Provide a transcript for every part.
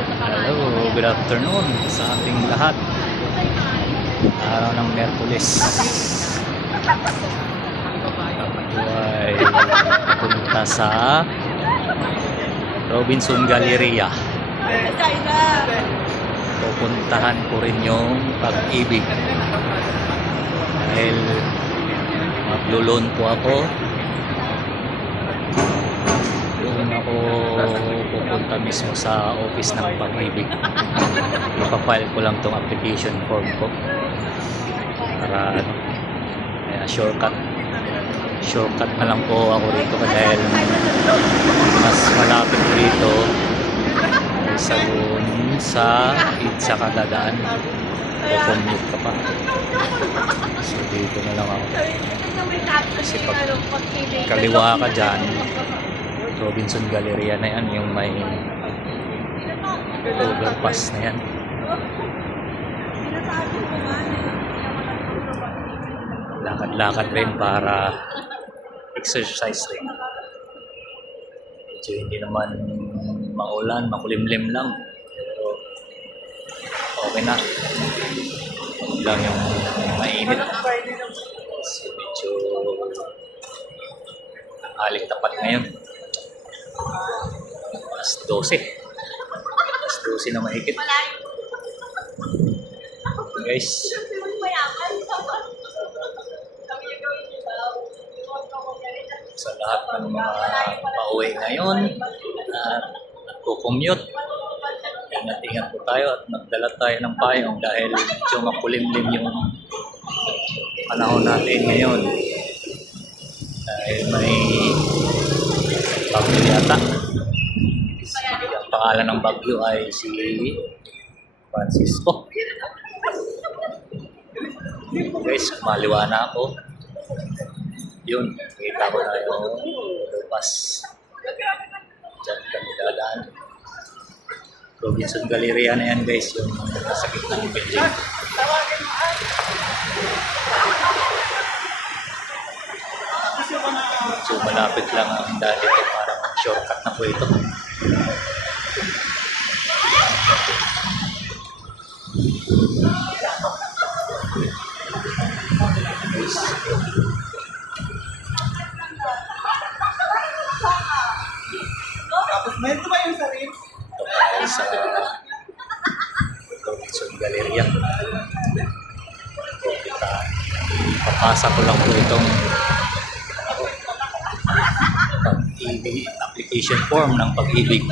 Hello, good afternoon sa ating lahat. Araw ng Miyerkules. Ako ay pupunta sa Robinson Galleria. Pupuntahan ko rin yung Pag-ibig. Dahil maglo-loan po ako. Doon ako pupunta mismo sa office ng Pag-ibig. Ipafile ko lang tong application form ko para shortcut na lang po ako rito dahil mas malapit dito kaysa doon sa pizza kadadaan commute ka pa, so dito na lang ako kasi pag kaliwa ka dyan Robinson Galleria na yan, yung may overpass na yan. Lakad-lakad rin para exercise rin. Medyo hindi naman maulan, makulimlim lang. Pero okay na. Huwag lang yung mainit. So medyo aling tapat ngayon. Alas 12. Alas 12 na mahigit. Guys. Sa lahat ng mga pauwi ngayon at nagko-commute, ingat-ingat po tayo at magdala tayo ng payong dahil medyo makulimlim yung panahon natin ngayon. Dahil may bagyo yata. Ang pangalan ng bagyo ay si Francisco. Guys, kumaliwa na ako. Yun, kita ko na yung overpass. Diyan kami dadaan. Robinson Galleria na yan guys, yung nasa gitna ng building. So malapit lang ang dati ito, parang shortcut na po ito. Tapos may ito ba yung sarili? Ito sa Robinson Galleria. Papasa ko lang po itong Pag-ibig application form ng Pag-ibig.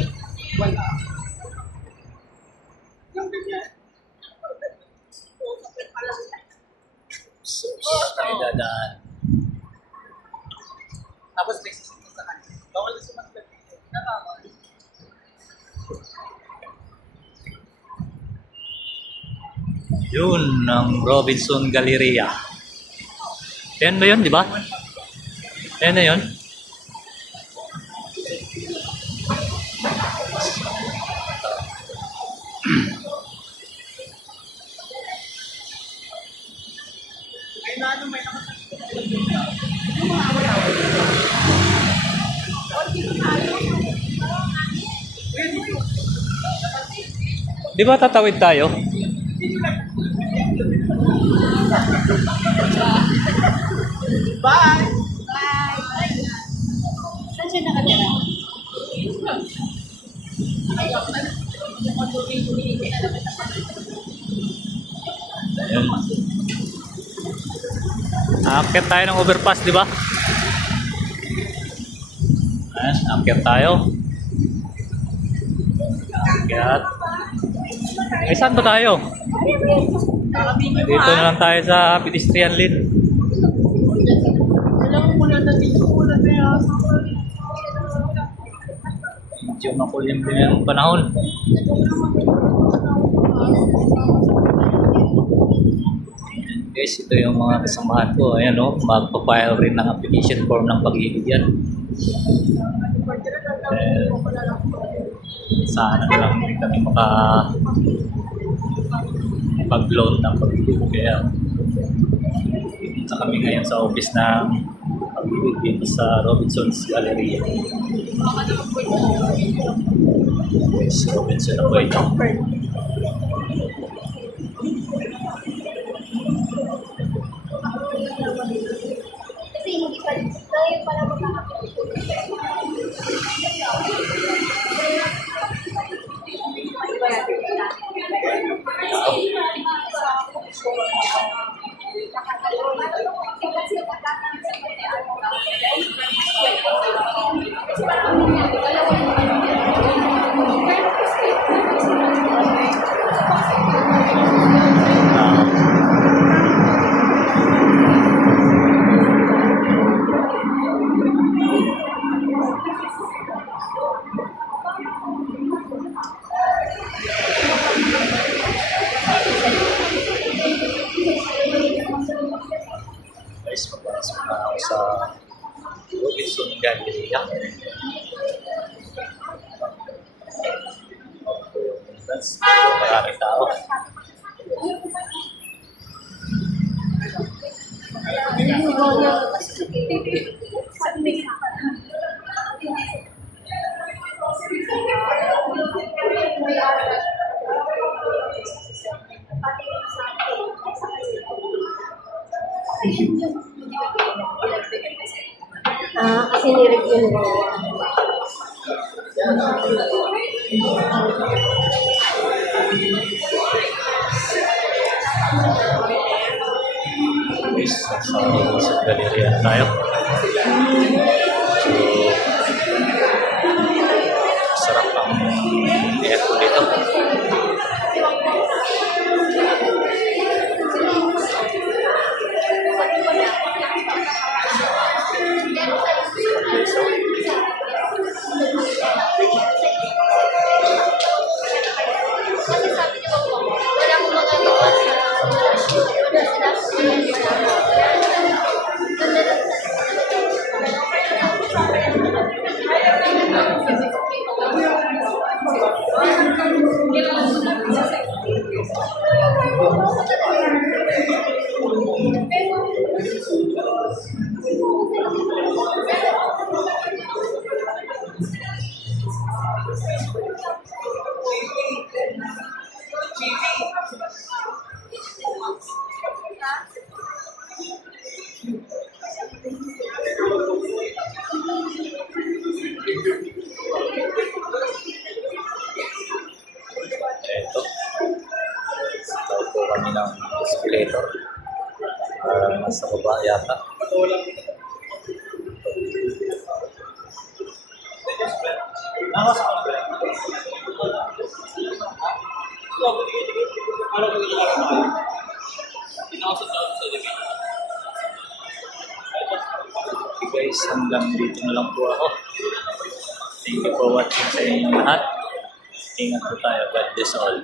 So, tayo dadaan. Tapos may sisito sa kanya. Bawal na sumasagot. Yun, ng Robinson Galleria. Yan ba yun, di ba? Yan na yun. Ay na ano may Di ba tatawid tayo? Bye! Saan siya nakatira? Ayun. Aakyat tayo ng overpass, di ba? Ayan, aakyat tayo. Aakyat. Eh, saan ba tayo? Dito na lang tayo sa pedestrian lane. Alam mo muna na dito muna tayo. Medyo makulimlim yung panahon. Guys, ito yung mga kasamahan ko. Ayan o, magpa-file rin ng application form ng Pag-ibig yan. Sana na lang din kami pag-load ng Pag-ibig. Kaya dito kami ngayon sa office ng Pag-ibig dito sa Robinson's Galleria. Guys, Robinson na po ito. Kasi hindi pa, ngayon pa lang Guys, papasok na ako sa Robinson Galleria. That's maraming tao. Kasi nireview mo. Guys, sa Robinson Galleria na tayo. So, sarap ang aircon dito. Kasi sabi niyo po, wala akong magagawa sa wala sinabi. Ganda lang Ito. Tawag po kami ng escalator. Nasa baba yata. Okay guys, hanggang dito na lang po ako. Thank you for watching sa inyong lahat. Ingat po tayo. God bless all.